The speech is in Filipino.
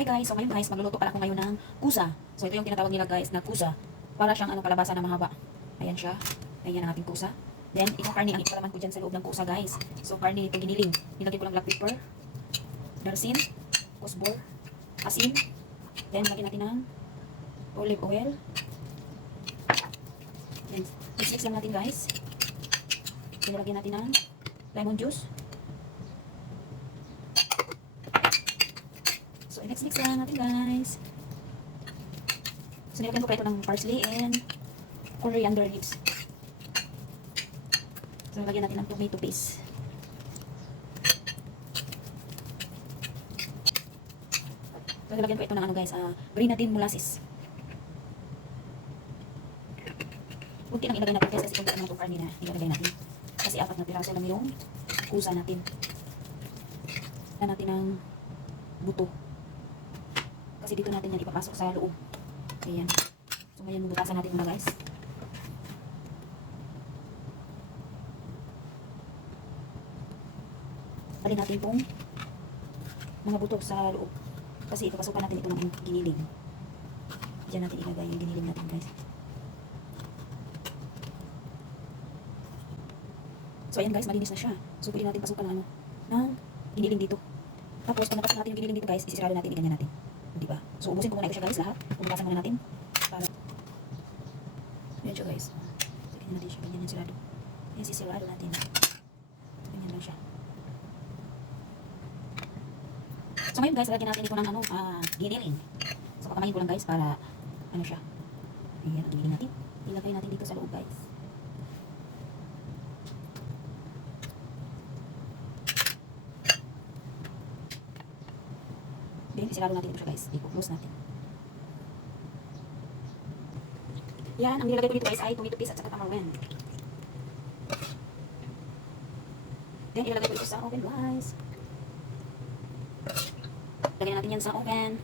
Hi guys, so ngayon guys, magluluto pala ako ngayon ng kusa. So ito yung tinatawag nila guys na kusa. Para siyang kalabasa na mahaba. Ayan siya. Ayan ang ating kusa. Then, itong karne, ang ipalaman ko dyan sa loob ng kusa guys. So karne ito giniling. Nilagay ko lang black pepper, darsin, kusbor, asin. Then, lagyan natin ng olive oil. Then, mix lang natin guys. Then, lagyan natin ng lemon juice. So, i-mix lang natin guys. So, nilagyan ko pa ito ng parsley and coriander leaves. So, lagyan natin ng tomato paste. So, lagyan ko ito ng ano guys, grenadine molasses. Kunti lang ilagay natin guys kasi kunti lang itong karne na ilagay natin. Kasi 4 na piraso lang yung kusa natin. Lagyan natin ng buto. Kasi dito natin yan ipapasok sa loob. Ayan. So, ngayon bubutasan natin muna guys. Balik natin itong mga buto sa loob. Kasi ipapasukan natin ito ng giniling. Diyan natin ilagay yung giniling natin guys. So ayan guys, malinis na siya. So pwede natin pasukan ng giniling dito. Tapos pag napasok natin yung giniling dito guys, isisirado natin, iganyan natin. Diba? So ubusin ko muna ito siya guys lahat. Ubukasan muna natin. Para ayan siya guys. So ganyan natin siya, ganyan yung sirado. Ayan sisirado natin. Ganyan lang siya. So ngayon guys, lagyan natin ito ng giniling. So papamahin ko lang guys para ano siya. Ayan, ang giniling natin. Ilagay natin dito sa loob guys. Then, isirado natin ito siya guys. I-close natin. Yan, ang nilagay ko dito guys ay tomato paste at saka tamarind. Then, ilalagay ko ito sa oven guys. Lagyan natin yan sa oven.